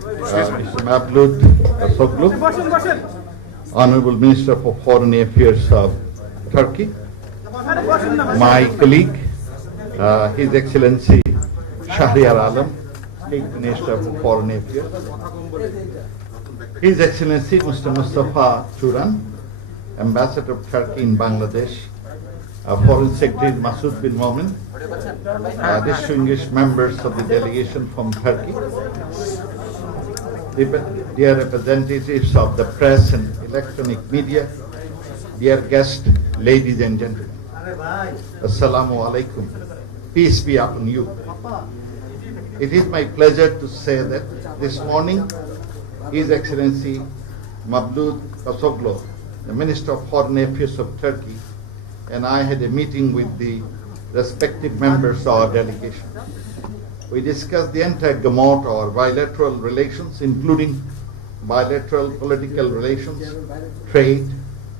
Mr. Abdul Kalam, Honorable Minister for Foreign Affairs of Turkey, my colleague, His Excellency Shahriar Alam, State Minister for Foreign Affairs, His Excellency Mr. Mustafa Turan, Ambassador of Turkey in Bangladesh, Foreign Secretary Masood bin Momen, distinguished members of the delegation from Turkey, dear representatives of the press and electronic media, dear guests, ladies and gentlemen, Assalamu alaikum. Peace be upon you. It is my pleasure to say that this morning, His Excellency Mevlut Cavusoglu, the Minister of Foreign Affairs of Turkey, and I had a meeting with the respective members of our delegation. We discussed the entire gamut of our bilateral relations, including bilateral political relations, trade,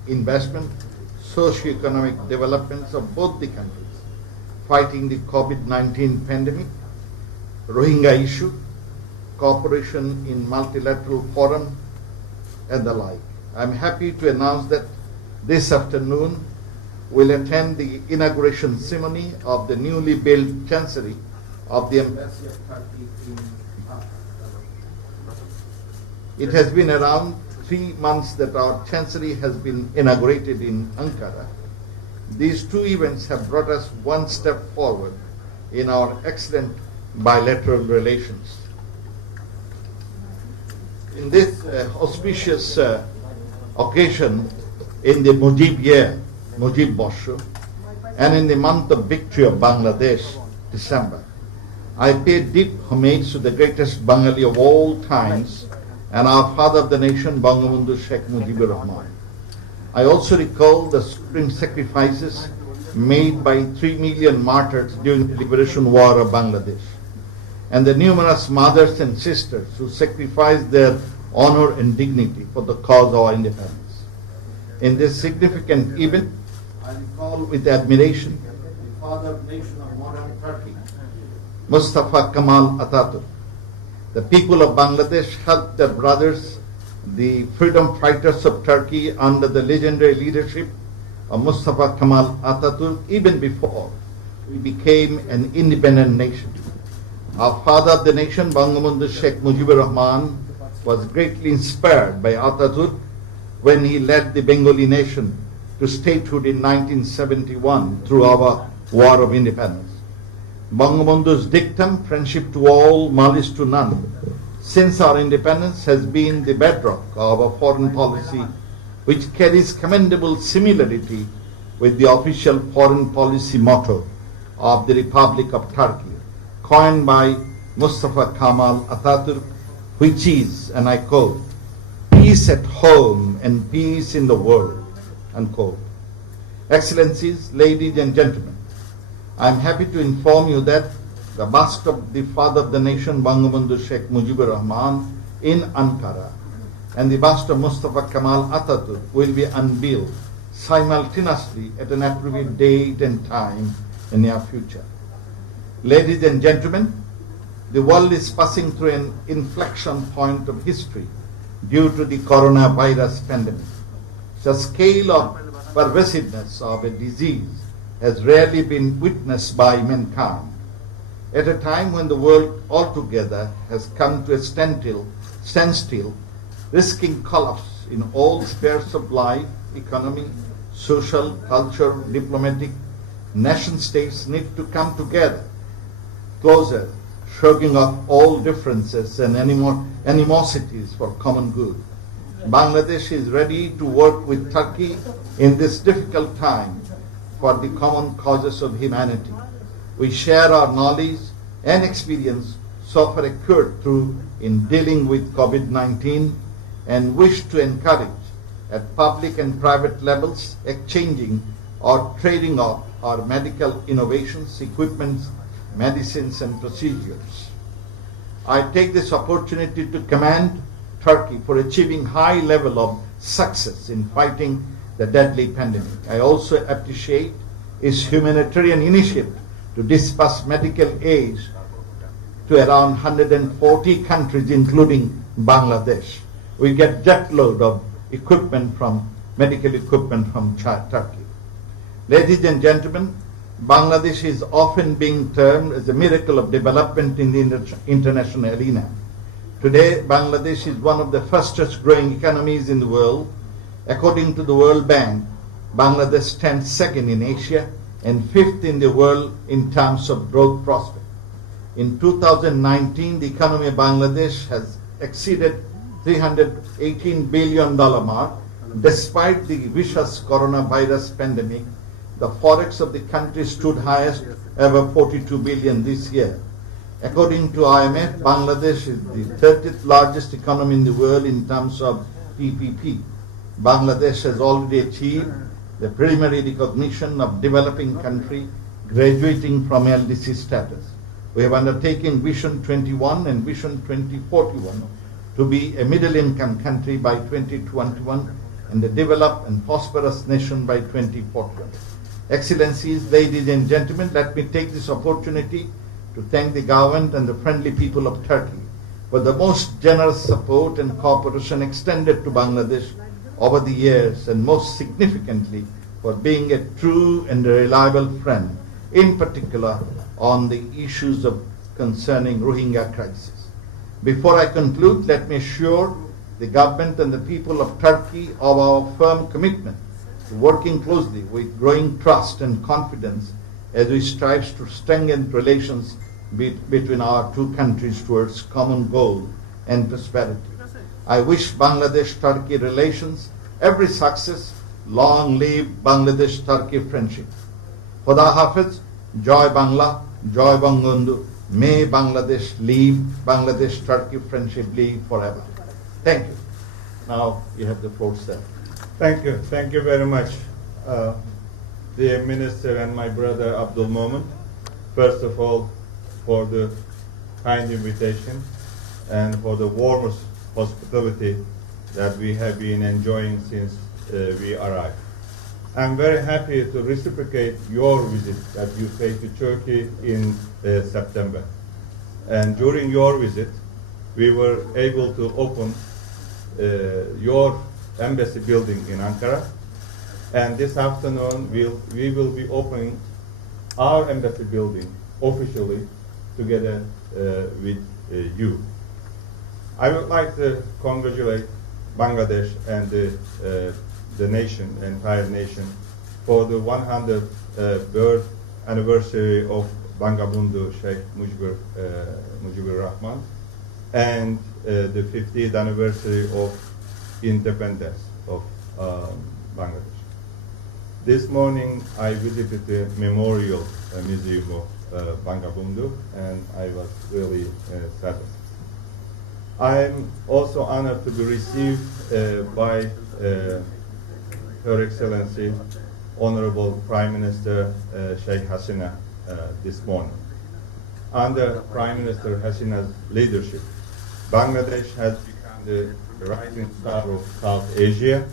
investment, socio-economic developments of both the countries, fighting the COVID-19 pandemic, Rohingya issue, cooperation in multilateral forum, and the like. I'm happy to announce that this afternoon we'll attend the inauguration ceremony of the newly built chancery of the Embassy of Turkey in Bangladesh. It has been around 3 months that our chancery has been inaugurated in Ankara. These two events have brought us one step forward in our excellent bilateral relations. In this auspicious occasion, in the Mujib year, Mujib Bosho, and in the month of victory of Bangladesh, December, I pay deep homage to the greatest Bengali of all times and our father of the nation, Bangabandhu Sheikh Mujibur Rahman. I also recall the supreme sacrifices made by 3 million martyrs during the liberation war of Bangladesh, and the numerous mothers and sisters who sacrificed their honor and dignity for the cause of our independence. In this significant event, I recall with admiration the father of the nation of modern Turkey, Mustafa Kemal Atatürk. The people of Bangladesh helped their brothers, the freedom fighters of Turkey, under the legendary leadership of Mustafa Kemal Atatürk, even before we became an independent nation. Our father of the nation, Bangabandhu Sheikh Mujibur Rahman, was greatly inspired by Atatürk when he led the Bengali nation to statehood in 1971 through our War of Independence. Bangabandhu's dictum, friendship to all, malice to none, since our independence has been the bedrock of our foreign policy, which carries commendable similarity with the official foreign policy motto of the Republic of Turkey, coined by Mustafa Kemal Atatürk, which is, and I quote, "Peace at home and peace in the world," unquote. Excellencies, ladies and gentlemen, I am happy to inform you that the bust of the father of the nation, Bangabandhu Sheikh Mujibur Rahman, in Ankara, and the bust of Mustafa Kemal Atatürk will be unveiled simultaneously at an appropriate date and time in the near future. Ladies and gentlemen, the world is passing through an inflection point of history due to the coronavirus pandemic. The scale of pervasiveness of a disease has rarely been witnessed by mankind. At a time when the world altogether has come to a standstill, risking collapse in all spheres of life, economy, social, culture, diplomatic, nation states need to come together, closer, shrugging off all differences and animosities for common good. Bangladesh is ready to work with Turkey in this difficult time for the common causes of humanity. We share our knowledge and experience so far occurred through in dealing with COVID-19 and wish to encourage at public and private levels exchanging or trading off our medical innovations, equipments, medicines and procedures. I take this opportunity to commend Turkey for achieving high level of success in fighting the deadly pandemic. I also appreciate its humanitarian initiative to disperse medical aid to around 140 countries, including Bangladesh. We get jet load of equipment medical equipment from Turkey. Ladies and gentlemen, Bangladesh is often being termed as a miracle of development in the international arena. Today, Bangladesh is one of the fastest growing economies in the world. According to the World Bank, Bangladesh stands second in Asia and fifth in the world in terms of growth prospects. In 2019, the economy of Bangladesh has exceeded $318 billion mark. Despite the vicious coronavirus pandemic, the forex of the country stood highest ever, 42 billion this year. According to IMF, Bangladesh is the 30th largest economy in the world in terms of PPP. Bangladesh has already achieved the preliminary recognition of developing country graduating from LDC status. We have undertaken Vision 21 and Vision 2041 to be a middle-income country by 2021 and a developed and prosperous nation by 2041. Excellencies, ladies and gentlemen, let me take this opportunity to thank the government and the friendly people of Turkey for the most generous support and cooperation extended to Bangladesh over the years, and most significantly for being a true and reliable friend, in particular on the issues concerning Rohingya crisis. Before I conclude, let me assure the government and the people of Turkey of our firm commitment to working closely with growing trust and confidence as we strive to strengthen relations between our two countries towards common goal and prosperity. I wish Bangladesh-Turkey relations every success. Long live Bangladesh-Turkey friendship. Khuda Hafiz, Joy Bangla, Joy Bangabandhu. May Bangladesh live, Bangladesh-Turkey friendship live forever. Thank you. Now you have the floor, sir. Thank you very much, dear Minister and my brother Abdul Momen. First of all, for the kind invitation and for the warmest hospitality that we have been enjoying since we arrived. I'm very happy to reciprocate your visit that you paid to Turkey in September. And during your visit, we were able to open your embassy building in Ankara. And this afternoon, we will be opening our embassy building officially together with you. I would like to congratulate Bangladesh and the nation, entire nation, for the 100th birth anniversary of Bangabandhu Sheikh Mujibur Rahman and the 50th anniversary of independence of Bangladesh. This morning I visited the Memorial Museum of Bangabandhu and I was really saddened. I am also honored to be received by Her Excellency, Honorable Prime Minister Sheikh Hasina this morning. Under Prime Minister Hasina's leadership, Bangladesh has become the rising star of South Asia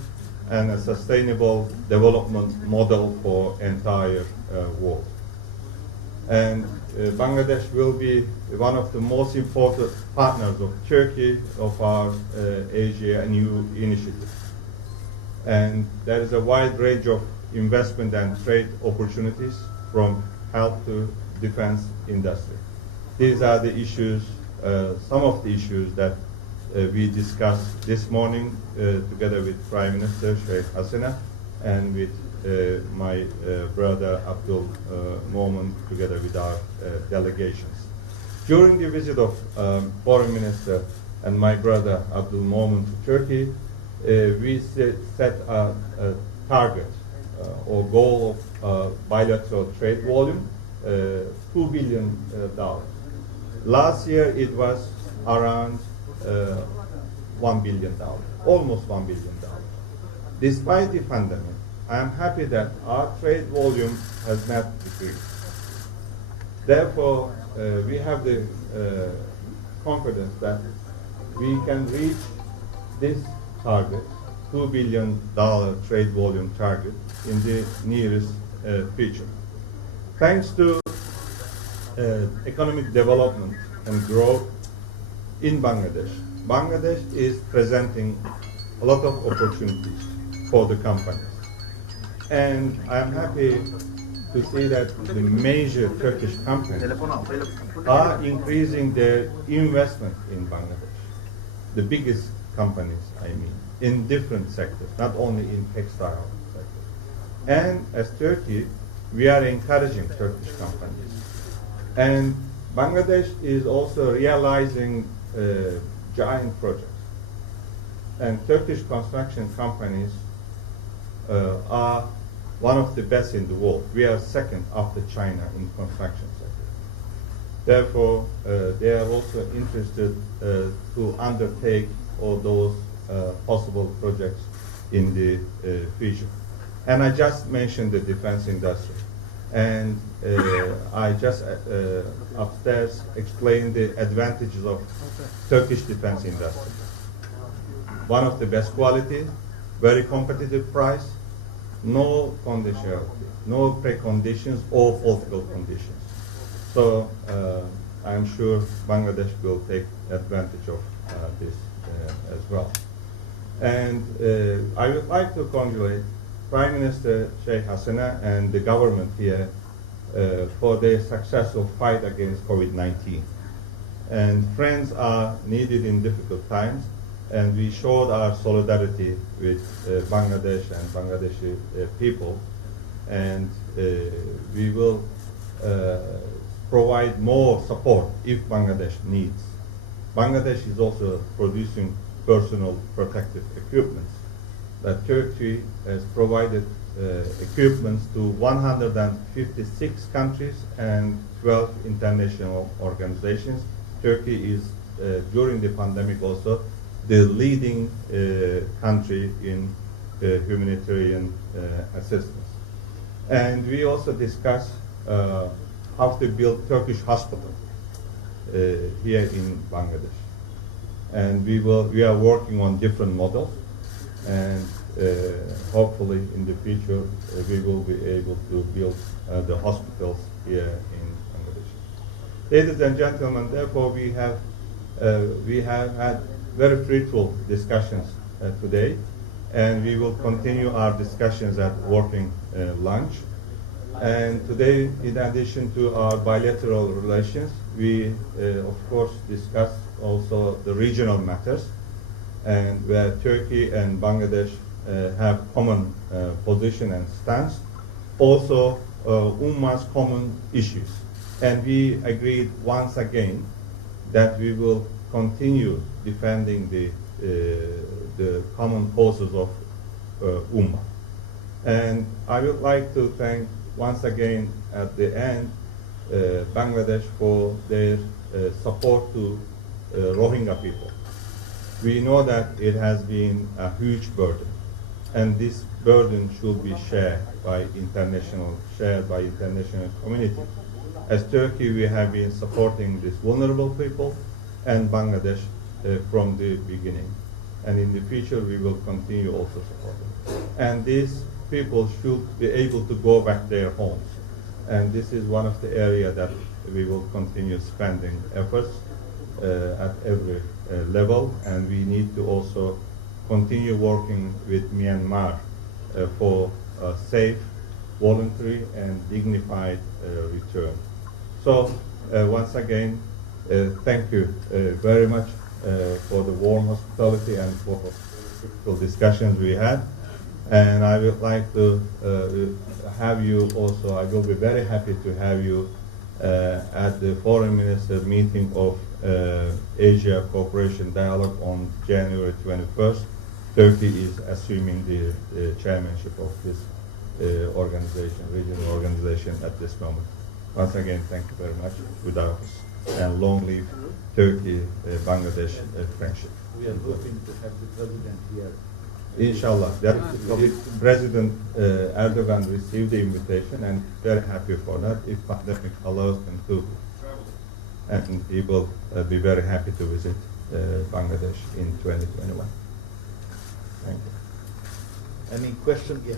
and a sustainable development model for entire world. And Bangladesh will be one of the most important partners of Turkey of our Asia New Initiative. And there is a wide range of investment and trade opportunities from health to defense industry. These are the issues, some of the issues that we discussed this morning together with Prime Minister Sheikh Hasina and with my brother Abdul Momen together with our delegations. During the visit of Foreign Minister and my brother Abdul Momen to Turkey, we set a target or goal of bilateral trade volume, $2 billion. Last year it was around $1 billion, almost $1 billion. Despite the pandemic, I am happy that our trade volume has not decreased. Therefore, we have the confidence that we can reach this target, $2 billion trade volume target, in the nearest future. Thanks to economic development and growth in Bangladesh. Bangladesh is presenting a lot of opportunities for the companies. And I'm happy to see that the major Turkish companies are increasing their investment in Bangladesh. The biggest companies, I mean, in different sectors, not only in textile sector. And as Turkey, we are encouraging Turkish companies. And Bangladesh is also realizing giant projects. And Turkish construction companies are one of the best in the world. We are second after China in construction sector. Therefore, they are also interested to undertake all those possible projects in the future. And I just mentioned the defense industry. And I just upstairs explained the advantages of Turkish defense industry. One of the best quality, very competitive price, no conditionality, no preconditions or political conditions. So I'm sure Bangladesh will take advantage of this as well. And I would like to congratulate Prime Minister Sheikh Hasina and the government here for their successful fight against COVID-19. And friends are needed in difficult times, and we showed our solidarity with Bangladesh and Bangladeshi people, and we will provide more support if Bangladesh needs. Bangladesh is also producing personal protective equipment. That Turkey has provided equipment to 156 countries and 12 international organizations. Turkey is, during the pandemic also, the leading country in humanitarian assistance. And we also discussed how to build Turkish hospitals here in Bangladesh. And we are working on different models, and hopefully in the future we will be able to build the hospitals here in Bangladesh. Ladies and gentlemen, therefore we have had very fruitful discussions today, and we will continue our discussions at working lunch. And today, in addition to our bilateral relations, we of course discuss also the regional matters, and where Turkey and Bangladesh have common position and stance. Also, Ummah's common issues. And we agreed once again that we will continue defending the common causes of Ummah. And I would like to thank once again at the end Bangladesh for their support to Rohingya people. We know that it has been a huge burden, and this burden should be shared by international community. As Turkey, we have been supporting these vulnerable people, and Bangladesh from the beginning. And in the future, we will continue also supporting. And these people should be able to go back to their homes. And this is one of the areas that we will continue spending efforts at every level. And we need to also continue working with Myanmar for a safe, voluntary, and dignified return. So once again, thank you very much for the warm hospitality and for the discussions we had. And I would like to have you also, I will be very happy to have you at the Foreign Minister meeting of Asia Cooperation Dialogue on January 21st. Turkey is assuming the chairmanship of this organization, regional organization at this moment. Once again, thank you very much. Without and long live Turkey, Bangladesh friendship. We are hoping to have the president here. Inshallah. That President Erdogan received the invitation, and very happy for that. If pandemic allows him to, and he will be very happy to visit Bangladesh in 2021. Thank you. Any question? Yeah.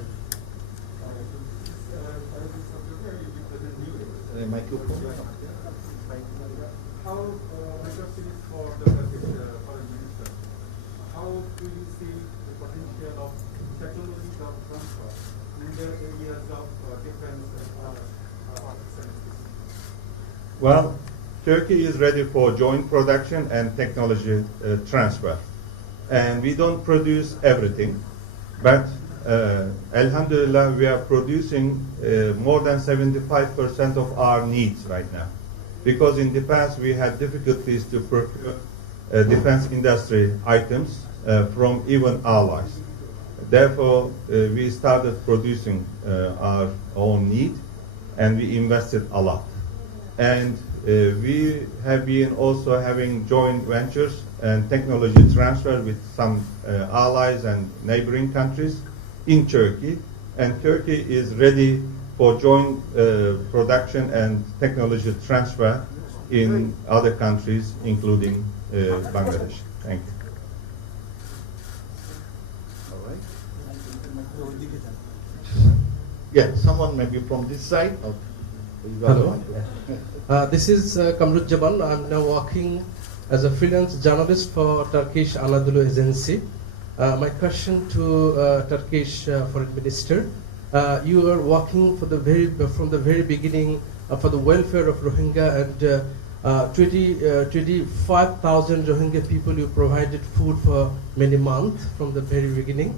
Microphone. how my question is for the foreign minister. How do you see the potential of technology transfer in the areas of defense and Well, Turkey is ready for joint production and technology transfer. And we don't produce everything, but Alhamdulillah, we are producing more than 75% of our needs right now. Because in the past we had difficulties to procure defense industry items from even allies. Therefore, we started producing our own need, and we invested a lot. And we have been also having joint ventures and technology transfer with some allies and neighboring countries in Turkey. And Turkey is ready for joint production and technology transfer in other countries, including Bangladesh. Thank you. All right. Yeah, someone maybe from this side. Or you got Hello. one? This is Kamrud Jaban. I'm now working as a freelance journalist for Turkish Anadolu Agency. My question to Turkish Foreign Minister: you are working from the very beginning for the welfare of Rohingya, and 25,000 Rohingya people you provided food for many months from the very beginning.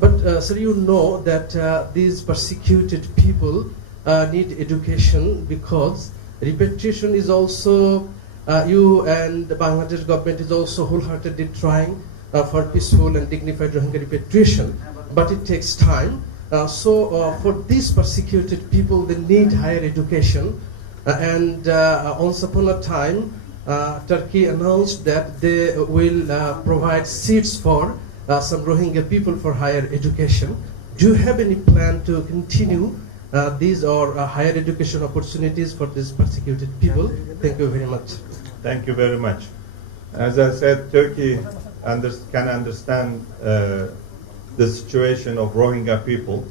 But sir, you know that these persecuted people need education, because repatriation is also you and the Bangladesh government is also wholeheartedly trying for peaceful and dignified Rohingya repatriation, but it takes time. So for these persecuted people, they need higher education. And once upon a time, Turkey announced that they will provide seats for some Rohingya people for higher education. Do you have any plan to continue these or higher education opportunities for these persecuted people? Thank you very much. Thank you very much. As I said, Turkey can understand the situation of Rohingya people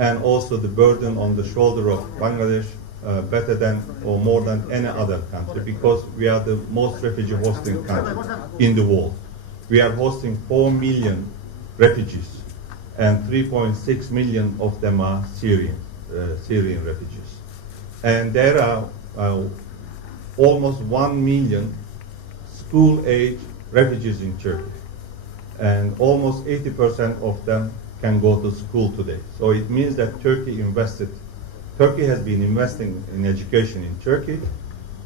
and also the burden on the shoulder of Bangladesh better than or more than any other country, because we are the most refugee hosting country in the world. We are hosting 4 million refugees, and 3.6 million of them are Syrian refugees. And there are almost 1 million school-age refugees in Turkey, and almost 80% of them can go to school today. So it means that Turkey has been investing in education in Turkey,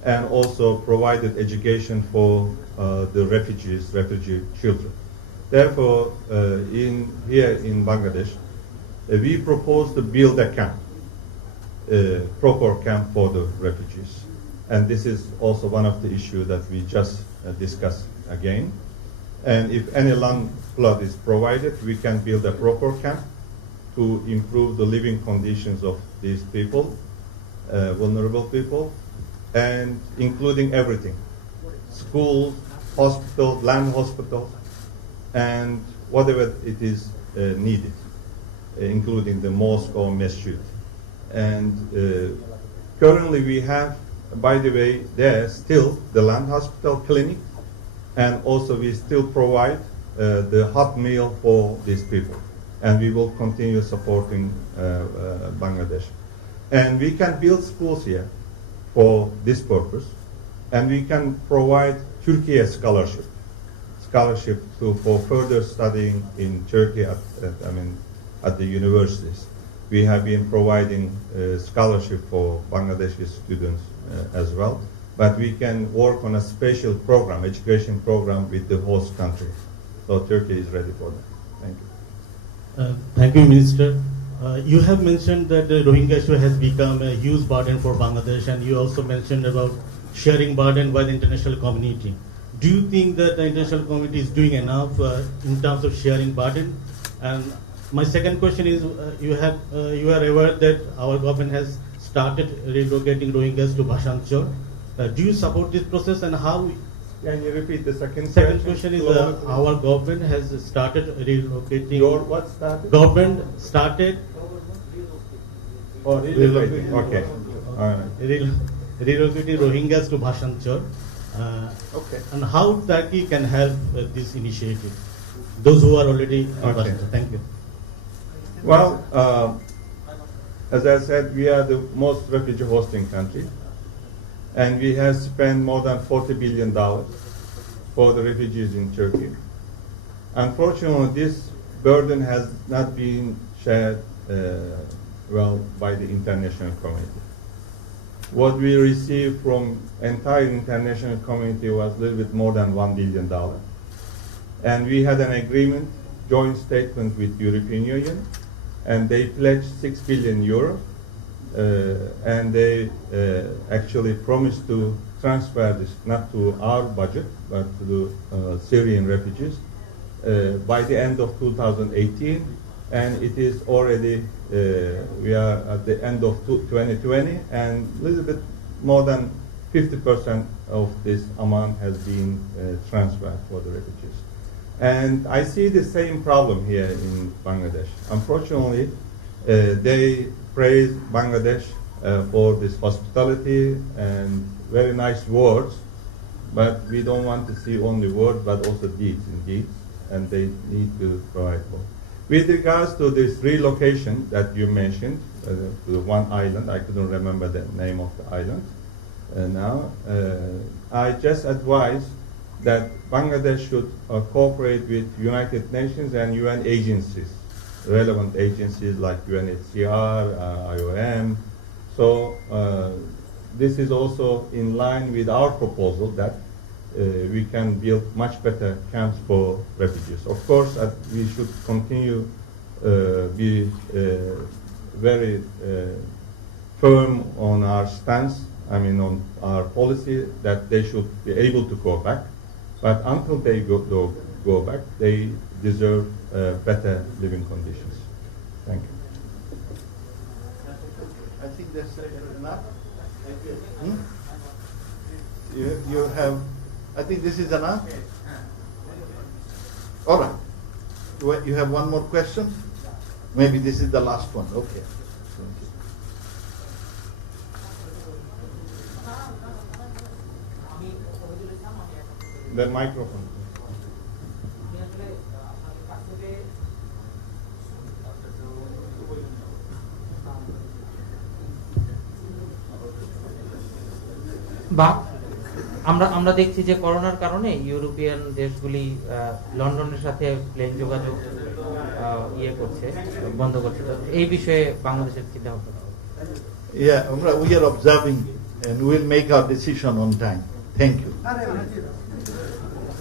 and also provided education for the refugee children. Therefore, here in Bangladesh, we propose to build a camp, proper camp for the refugees. And this is also one of the issues that we just discussed again. And if any land flood is provided, we can build a proper camp to improve the living conditions of these people, vulnerable people, and including everything: schools, hospitals, land hospitals, and whatever it is needed, including the mosque or masjid. And currently we have, by the way, there still the land hospital clinic, and also we still provide the hot meal for these people. And we will continue supporting Bangladesh. And we can build schools here for this purpose, and we can provide Turkey scholarship for further studying in Turkey at the universities. We have been providing scholarship for Bangladeshi students as well, but we can work on a special program, education program with the host country. So Turkey is ready for that. Thank you. Thank you, Minister. You have mentioned that the Rohingya issue has become a huge burden for Bangladesh, and you also mentioned about sharing burden by the international community. Do you think that the international community is doing enough in terms of sharing burden? And my second question is, you are aware that our government has started relocating Rohingyas to Bhasanchar. Do you support this process, and how? Can you repeat the second question? Second question is, our government has started relocating. Your what started? Government started Relocating. Okay. All right. relocating Rohingyas to Bhasanchar. Okay. And how Turkey can help this initiative? Those who are already ambassadors. Thank you. Well, as I said, we are the most refugee hosting country, and we have spent more than $40 billion for the refugees in Turkey. Unfortunately, this burden has not been shared well by the international community. What we received from entire international community was a little bit more than $1 billion. And we had an agreement, joint statement with European Union, and they pledged 6 billion euro, and they actually promised to transfer this not to our budget, but to the Syrian refugees by the end of 2018, and it is already, we are at the end of 2020, and a little bit more than 50% of this amount has been transferred for the refugees. And I see the same problem here in Bangladesh. Unfortunately, they praise Bangladesh for this hospitality and very nice words, but we don't want to see only words, but also deeds and deeds, and they need to provide more. With regards to this relocation that you mentioned, to the one island, I couldn't remember the name of the island now, I just advise that Bangladesh should cooperate with United Nations and UN agencies, relevant agencies like UNHCR, IOM. So this is also in line with our proposal that we can build much better camps for refugees. Of course, we should continue be very firm on our stance, on our policy that they should be able to go back. But until they go back, they deserve better living conditions. Thank you. I think that's enough. You have, I think this is enough. All right. You have one more question? Maybe this is the last one. Okay. Thank you. The microphone. আমরা দেখছি যে করোনার কারণে European দেশগুলি লন্ডনের সাথে plane যোগাযোগ বন্ধ করছে। এই বিষয়ে বাংলাদেশের চিন্তা ভাবনা। Yeah, we are observing and we'll make our decision on time. Thank you.